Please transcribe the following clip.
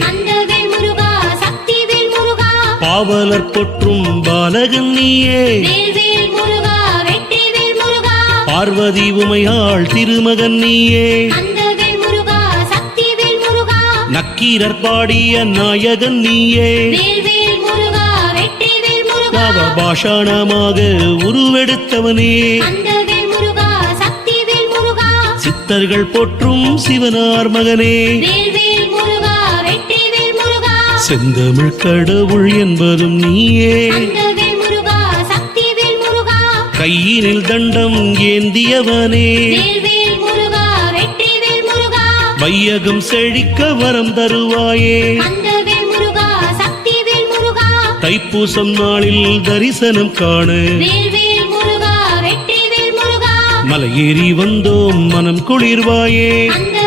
கந்தவேல் முருகா சக்திவேல் முருகா பாவலர் போற்றும் பாலகன் நீயே வேல்வேல் முருகா வெற்றிவேல் முருகா பார்வதி உமையாள் திருமகன் நீயே கந்தவேல் முருகா சக்திவேல் முருகா நக்கீரர் பாடிய நாயகன் நீயே வேல்வேல் முருகா வெற்றிவேல் முருகா பாஷாணமாக உருவெடுத்தவனே கந்தவேல் முருகா சக்திவேல் முருகா சித்தர்கள் போற்றும் சிவனார் மகனே வேல்வேல் முருகா வெற்றிவேல் முருகா செந்தமிழ் கடவுள் என்பதும் நீயே கந்தவேல் முருகா சக்திவேல் முருகா கையினில் தண்டம் ஏந்தியவனே வேல்வேல் முருகா வெற்றிவேல் முருகா வையகம் செழிக்க வரம் தருவாயே கந்தவேல் முருகா சக்திவேல் முருகா தைப்பூசம் நாளில் தரிசனம் காண வேல்வேல் முருகா வெற்றிவேல் முருகா மலையேறி வந்தோம் மனம் குளிர்வாயே அந்த